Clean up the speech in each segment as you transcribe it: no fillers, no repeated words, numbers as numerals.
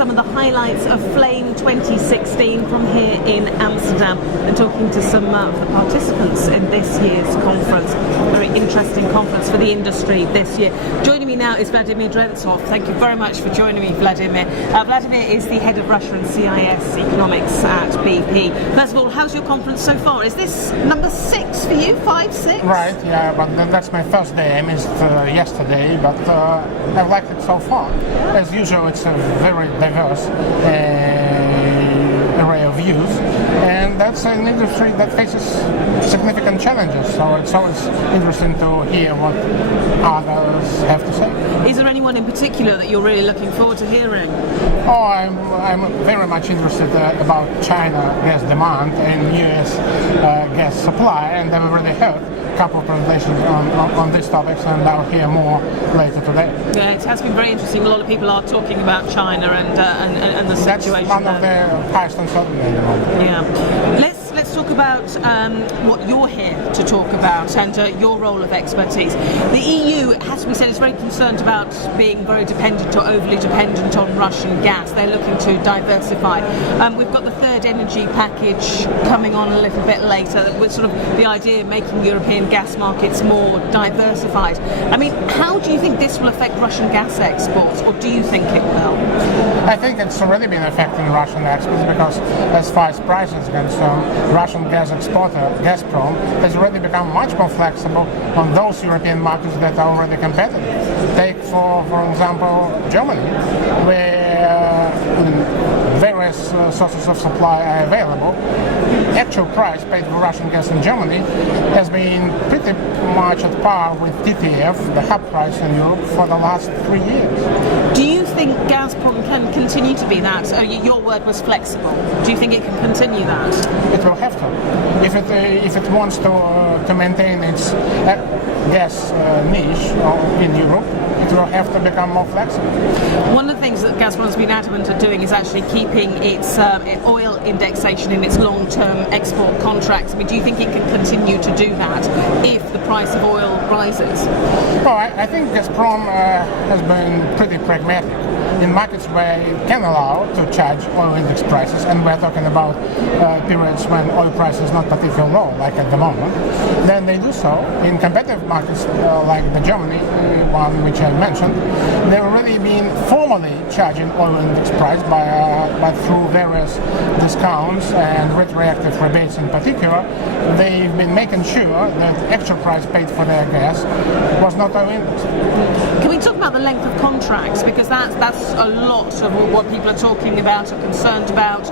some of the highlights of Flame 2016 from here in Amsterdam and talking to some of the participants in this year's conference. Very interesting conference for the industry this year. Joining me now is Vladimir Debentsov. Thank you very much for joining me, Vladimir. Vladimir is the head of Russia and CIS Economics at BP. First of all, how's your conference so far? Is this number 6 for you? 5, 6? Right, yeah, but that's my first day. I missed yesterday, but I've liked it so far. As usual, it's a very diverse array of views, and that's an industry that faces significant challenges, so it's always interesting to hear what others have to say. Is there anyone in particular that you're really looking forward to hearing? Oh, I'm very much interested about China gas demand and US gas supply, and I've already heard a couple of presentations on these topics, and I'll hear more later today. Yeah, it has been very interesting. A lot of people are talking about China and the situation. That's one of the highest uncertainty at the moment. Yeah. Let's talk about what you're here to talk about and your role of expertise. The EU, it has to be said, is very concerned about being very dependent or overly dependent on Russian gas. They're looking to diversify. We've got the third energy package coming on a little bit later with sort of the idea of making European gas markets more diversified. I mean, how do you think this will affect Russian gas exports, or do you think it will? I think it's already been affecting Russian exports because as far as prices are concerned, Russian gas exporter Gazprom has already become much more flexible on those European markets that are already competitive. Take, for example, Germany, where various sources of supply are available. Actual price paid for Russian gas in Germany has been pretty much at par with TTF, the hub price in Europe, for the last 3 years. Do you think Gazprom can continue to be that? Your word was flexible. Do you think it can continue that? It will have to. If it wants to maintain its gas niche in Europe, it will have to become more flexible. One of the things that Gazprom has been adamant of doing is actually keeping its oil indexation in its long-term export contracts. I mean, do you think it can continue to do that if the price of oil rises? Well, I think Gazprom has been pretty pragmatic. In markets where it can allow to charge oil index prices, and we're talking about periods when oil price is not particularly low, like at the moment, then they do so. In competitive markets like the Germany one which I mentioned, they've already been formally charging oil index price by through various discounts and retroactive rebates in particular. They've been making sure that actual price paid for their gas was not oil index. Can we talk about the length of contracts, because that's a lot of what people are talking about, are concerned about,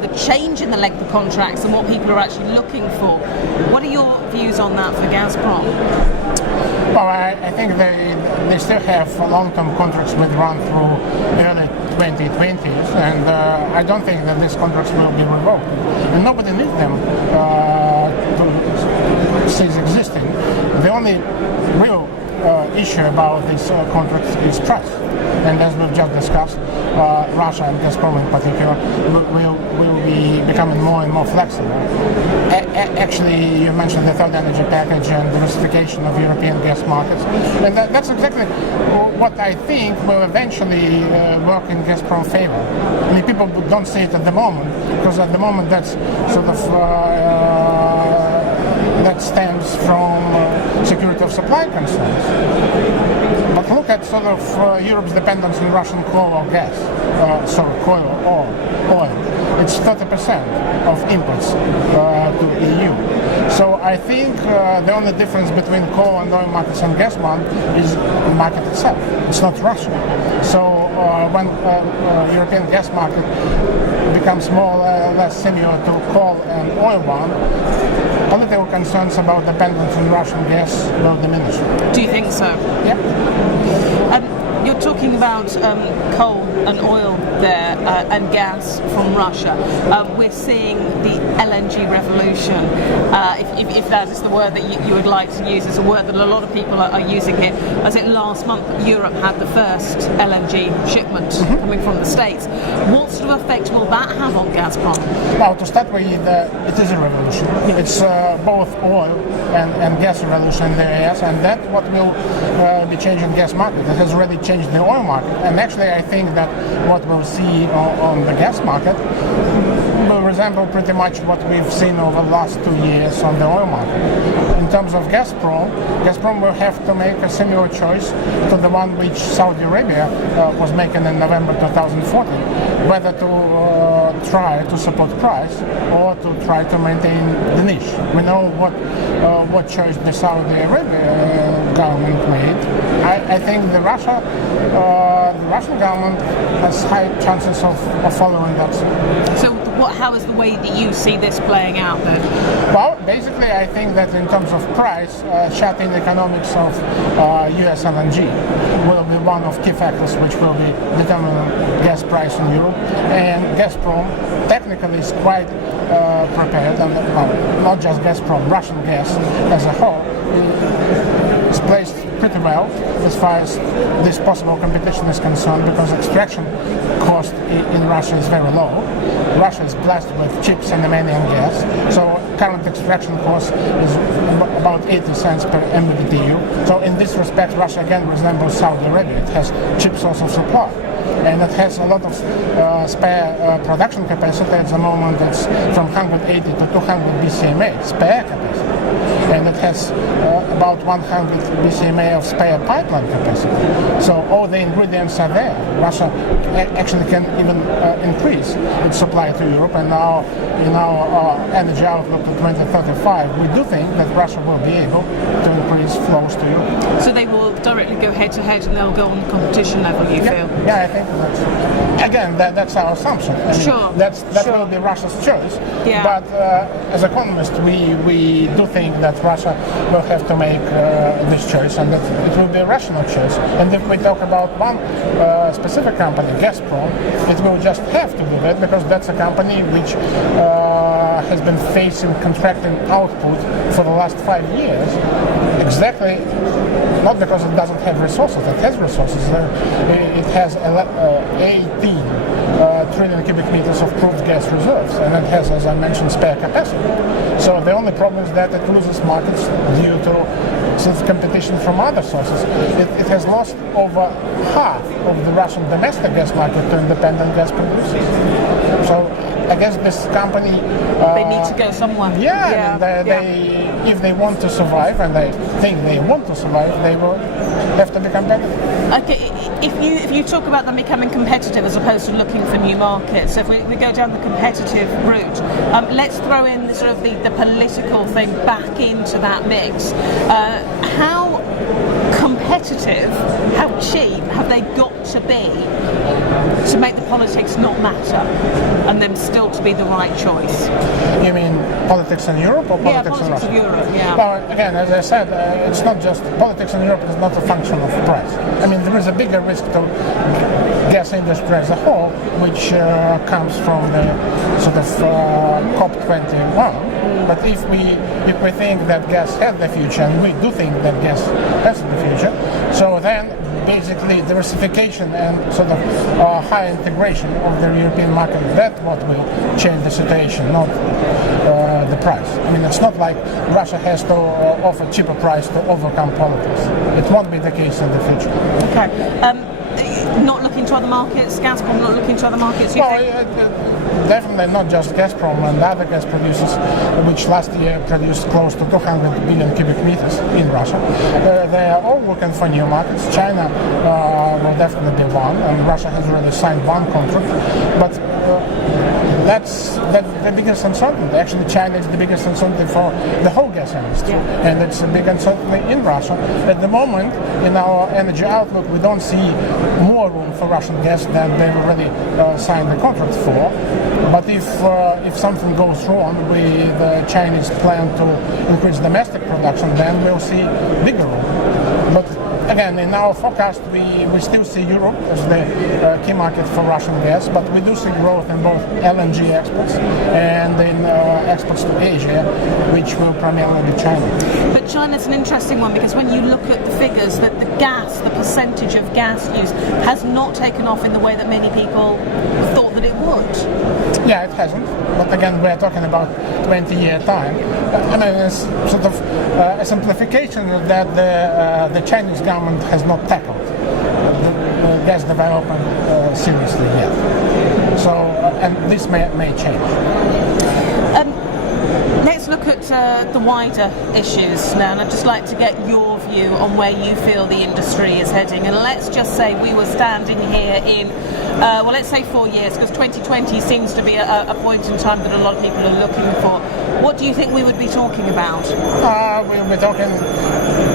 the change in the length of contracts and what people are actually looking for. What are your views on that for Gazprom? Well, I think they still have long-term contracts with run through early 2020s, and I don't think that these contracts will be revoked. And nobody needs them to cease existing. The only real issue about these contracts is trust. And as we've just discussed, Russia and Gazprom in particular will be becoming more and more flexible. Actually, you mentioned the third energy package and diversification of European gas markets, and that's exactly what I think will eventually work in Gazprom's favor. I mean, people don't see it at the moment, because at the moment that's sort of that stems from security of supply concerns. But look at sort of Europe's dependence on Russian coal or gas, coal or oil. It's 30% of imports to EU. So I think the only difference between coal and oil markets and gas one is the market itself. It's not Russia. So when European gas market becomes more or less similar to coal and oil one, political concerns about dependence on Russian gas will diminish. Do you think so? Yeah. You're talking about coal and oil there and gas from Russia. We're seeing the LNG revolution, if that is the word that you would like to use. It's a word that a lot of people are using here. As in last month, Europe had the first LNG shipment coming from the States. What sort of effect will that have on Gazprom? Well, to start with, it is a revolution. It's both oil and gas revolution in the US, and that's what will be changing gas market. It has already changed the oil market, and actually I think that that what we'll see on the gas market will resemble pretty much what we've seen over the last 2 years on the oil market. In terms of Gazprom will have to make a similar choice to the one which Saudi Arabia was making in November 2014, whether to try to support price or to try to maintain the niche. We know what choice the Saudi Arabia government made. I think the Russian government has high chances of following that. So how is the way that you see this playing out then? Well, basically I think that in terms of price, shut-in economics of US LNG will be one of key factors which will be determining gas price in Europe. And Gazprom technically is quite prepared, and not just Gazprom, Russian gas as a whole is placed pretty well as far as this possible competition is concerned, because extraction cost in Russia is very low. Russia is blessed with cheap Santonian gas, so current extraction cost is about 80 cents per MMBTU. So in this respect, Russia again resembles Saudi Arabia. It has cheap source of supply, and it has a lot of spare production capacity. At the moment, it's from 180 to 200 BCMA spare capacity, and it has about 100 BCMA of spare pipeline capacity. So all the ingredients are there. Russia actually can even increase its supply to Europe, and now in our energy outlook to 2035, we do think that Russia will be able to increase flows to Europe. So they will directly go head-to-head and they'll go on the competition level, you feel? Yeah, I think that's our assumption. I mean, sure. That will be Russia's choice. Yeah. But as economists, we do think that Russia will have to make this choice, and that it will be a rational choice. And if we talk about one specific company, Gazprom, it will just have to do that, because that's a company which has been facing contracting output for the last 5 years. Exactly, not because it doesn't have resources. It has resources. It has 18 trillion cubic meters of proved gas reserves, and it has, as I mentioned, spare capacity. So the only problem is that it loses markets due to competition from other sources. It has lost over half of the Russian domestic gas market to independent gas producers. So I guess this company... they need to go somewhere. If they want to survive, and they think they want to survive, they will have to be competitive. Okay, if you talk about them becoming competitive as opposed to looking for new markets, so if we go down the competitive route, let's throw in the sort of the political thing back into that mix. How competitive, how cheap have they got to be to make the politics not matter and them still to be the right choice? You mean politics in Europe or politics in Russia? Of Europe, yeah. Well, again, as I said, it's not just politics in Europe is not a function of price. I mean, there is a bigger risk to gas industry as a whole, which comes from the sort of COP21. But if we think that gas has the future, and we do think that gas has the future, so then basically diversification and sort of high integration of the European market, that's what will change the situation, not the price. I mean, it's not like Russia has to offer cheaper price to overcome politics. It won't be the case in the future. Okay. Not looking to other markets, Gazprom not looking to other markets, you think? Definitely not just Gazprom and other gas producers, which last year produced close to 200 billion cubic meters in Russia. They are all looking for new markets. China will definitely be one, and Russia has already signed one contract. But that's the biggest uncertainty. Actually, China is the biggest uncertainty for the whole gas industry, and it's a big uncertainty in Russia. At the moment, in our energy outlook, we don't see more room for Russian gas than they've already signed the contract for. But if something goes wrong with the Chinese plan to increase domestic production, then we'll see bigger room. But again, in our forecast, we still see Europe as the key market for Russian gas, but we do see growth in both LNG exports and in exports to Asia, which will primarily be China. But China's an interesting one, because when you look at the figures, that the percentage of gas use has not taken off in the way that many people thought that it would. Yeah, it hasn't. But again, we're talking about 20-year time. I mean, it's sort of a simplification that the Chinese government has not tackled. gas development seriously yet. So, and this may change. Let's look at the wider issues now, and I'd just like to get your view on where you feel the industry is heading. And let's just say we were standing here in, well, let's say 4 years, because 2020 seems to be a point in time that a lot of people are looking for. What do you think we would be talking about? We'll be talking,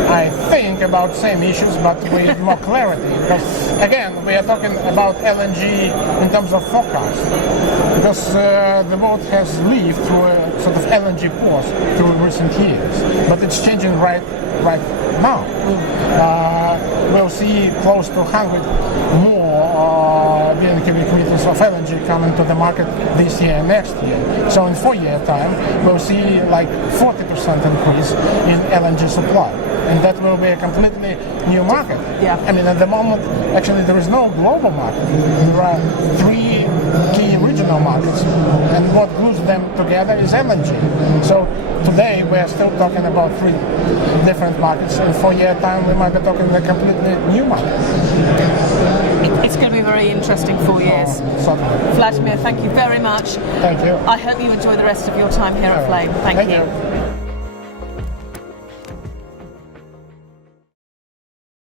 I think, about same issues, but with more clarity. Because, again, we are talking about LNG in terms of forecast. Because the world has lived through a sort of LNG pause through recent years, but it's changing right now. We'll see close to 100 more billion cubic meters of LNG coming to the market this year and next year. So in 4 year time, we'll see like 40% increase in LNG supply. And that will be a completely new market. Yeah. I mean, at the moment, actually, there is no global market. There are 3 key regional markets, and what glues them together is LNG. So today, we are still talking about 3 different markets. In 4 year time, we might be talking a completely new market. It's going to be very interesting 4 years. Certainly. Vladimir, thank you very much. Thank you. I hope you enjoy the rest of your time here at Flame. Thank you.